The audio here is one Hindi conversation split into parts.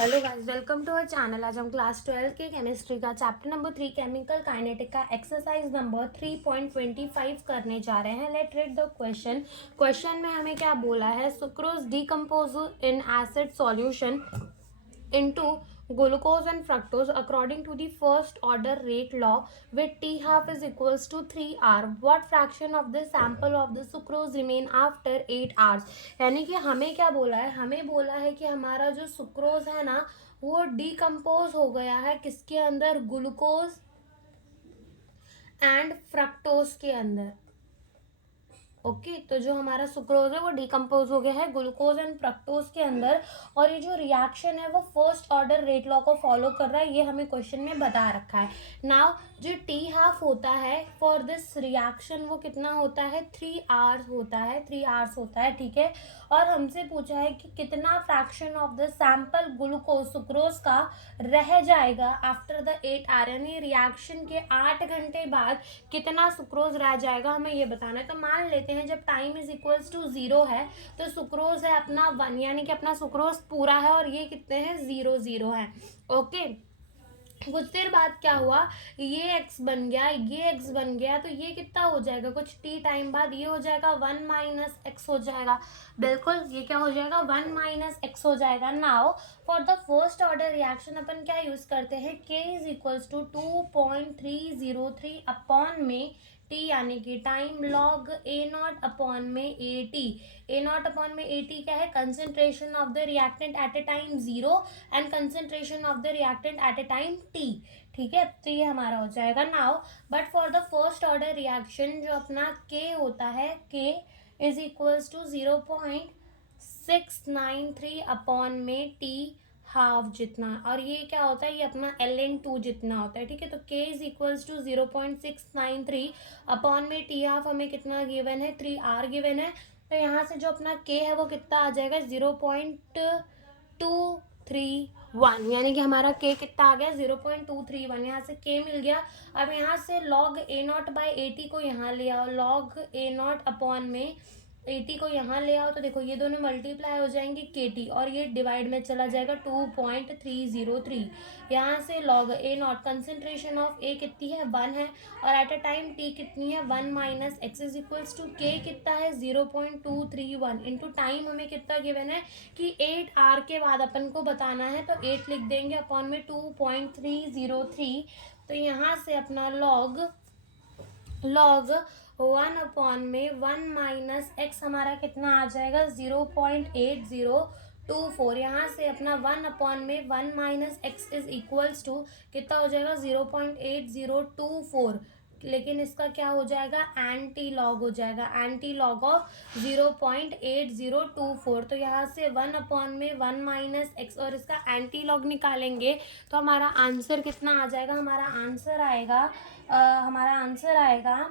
Hello guys, welcome to our channel. आज हम क्लास 12 के केमिस्ट्री का चैप्टर नंबर 3 केमिकल काइनेटिक का एक्सरसाइज नंबर 3.25 करने जा रहे हैं। Let read the question. Question में हमें क्या बोला है? Sucrose decompose in acid solution into glucose and fructose according to the first order rate law with t half is equals to 3r. What fraction of the sample of the sucrose remain after 8 hours? यानी कि हमें क्या बोला है? हमें बोला है कि हमारा जो सुक्रोज है ना, वो डिकम्पोज हो गया है किसके अंदर? ग्लूकोज एंड फ्रक्टोज के अंदर। ओके तो जो हमारा सुक्रोज है वो डिकम्पोज हो गया है ग्लूकोज एंड फ्रक्टोज के अंदर, और ये जो रिएक्शन है वो फर्स्ट ऑर्डर रेट लॉ को फॉलो कर रहा है, ये हमें क्वेश्चन में बता रखा है। नाउ जो टी हाफ होता है फॉर दिस रिएक्शन वो कितना होता है? 3 आवर्स होता है, 3 आवर्स होता है, ठीक है। और हमसे पूछा है कि कितना fraction of the sample glucose sucrose का रह जाएगा आफ्टर द 8 आवर, यानी रिएक्शन के 8 घंटे बाद कितना सुक्रोज रह जाएगा, हमें ये बताना है। तो मान लेते हैं जब टाइम इज इक्वल्स टू 0 है तो सुक्रोज है अपना 1, यानी कि अपना सुक्रोज पूरा है और ये कितने हैं? 0 है। ओके कुछ देर बाद क्या हुआ? ये x बन गया, ये x बन गया, तो ये कितना हो जाएगा? कुछ t टाइम बाद ये हो जाएगा 1 माइनस एक्स हो जाएगा। बिल्कुल ये क्या हो जाएगा? 1 माइनस एक्स हो जाएगा। Now for the first order reaction अपन क्या यूज करते हैं? k is equals to 2.303 upon में t, यानी कि time log a naught upon में A T. A naught upon में ए टी क्या है? Concentration of the reactant at a time 0 and concentration of the reactant at a time t, ठीक है। तो ये हमारा हो जाएगा। Now but for the first order reaction जो अपना k होता है, k is equals to 0.693 upon में t हाफ जितना, और ये क्या होता है? ये अपना ln2 जितना होता है, ठीक है। तो k is equals to 0.693 upon में t हाफ हमें कितना गिवन है? 3r गिवन है। तो यहाँ से जो अपना k है वो कितना आ जाएगा? 0.231, यानी कि हमारा k कितना आ गया? 0.231। यहाँ से k मिल गया। अब यहाँ से log a not by A T को यहाँ ले आओ, log a नॉट अपॉन में ए टी को यहाँ ले आओ, तो देखो ये दोनों मल्टीप्लाई हो जाएंगे के टी, और ये डिवाइड में चला जाएगा 2.303। यहाँ से log A naught, concentration of A कितनी है? 1 है, और एट अ टाइम टी कितनी है? 1 minus x is equals to के कितना है? 0.231 इंटू टाइम हमें कितना गिवन है कि 8 आर के बाद अपन को बताना है, तो 8 लिख देंगे अपॉन में 2.303। तो यहाँ से अपना log 1 अपॉन में 1 माइनस एक्स हमारा कितना आ जाएगा? 0.8024। यहाँ से अपना 1 अपॉन में 1 minus x is equals to कितना हो जाएगा? 0.8024, लेकिन इसका क्या हो जाएगा? एंटी लॉग हो जाएगा, एंटी लॉग ऑफ 0.8024। तो यहाँ से 1 अपॉन में 1 माइनस एक्स और इसका एंटी लॉग निकालेंगे तो हमारा आंसर कितना आ जाएगा? हमारा आंसर आएगा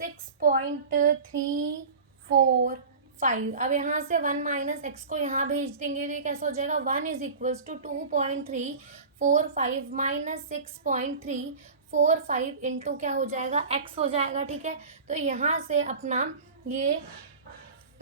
6.345। अब यहाँ से 1 माइनस एक्स को यहाँ भेज देंगे तो ये कैसे हो जाएगा? 1 is equals to 2.345 minus 6.345 into क्या हो जाएगा? एक्स हो जाएगा, ठीक है। तो यहाँ से अपना ये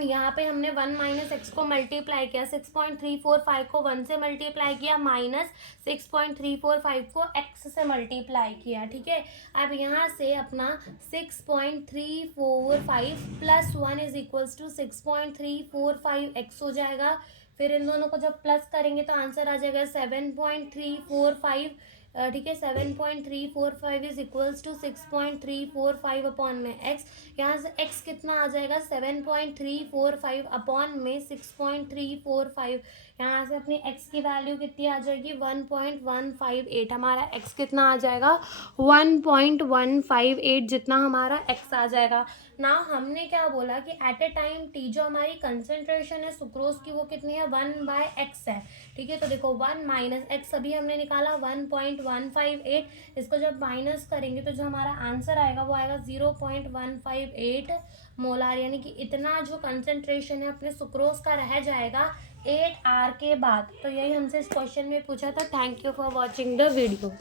यहाँ पे हमने 1 माइनस एक्स को मल्टीप्लाई किया, 6.345 को 1 से मल्टीप्लाई किया, माइनस 6.345 को x से मल्टीप्लाई किया, ठीक है। अब यहाँ से अपना 6.345 plus 1 is equals to 6.345x हो जाएगा। फिर इन दोनों को जब प्लस करेंगे तो आंसर आ जाएगा 7.345, ठीक है। 7.345 इज इक्वल्स टू 6.345 अपॉन में x। यहाँ से x कितना आ जाएगा? 7.345 अपॉन में 6.345। यहाँ से अपनी x की वैल्यू कितनी आ जाएगी? 1.158। हमारा x कितना आ जाएगा? 1.158 जितना हमारा x आ जाएगा। ना हमने क्या बोला कि एट ए टाइम t जो हमारी कंसेंट्रेशन है सुक्रोज की वो कितनी है? 1/x है, ठीक है। तो देखो 1 माइनस एक्स अभी हमने निकाला 1.158, इसको जब माइनस करेंगे तो जो हमारा आंसर आएगा वो आएगा 0.158 मोलार, यानी कि इतना जो कंसेंट्रेशन है अपने सुक्रोज का रह जाएगा 8 आर के बाद। तो यही हमसे इस क्वेश्चन में पूछा था। Thank you for watching the video.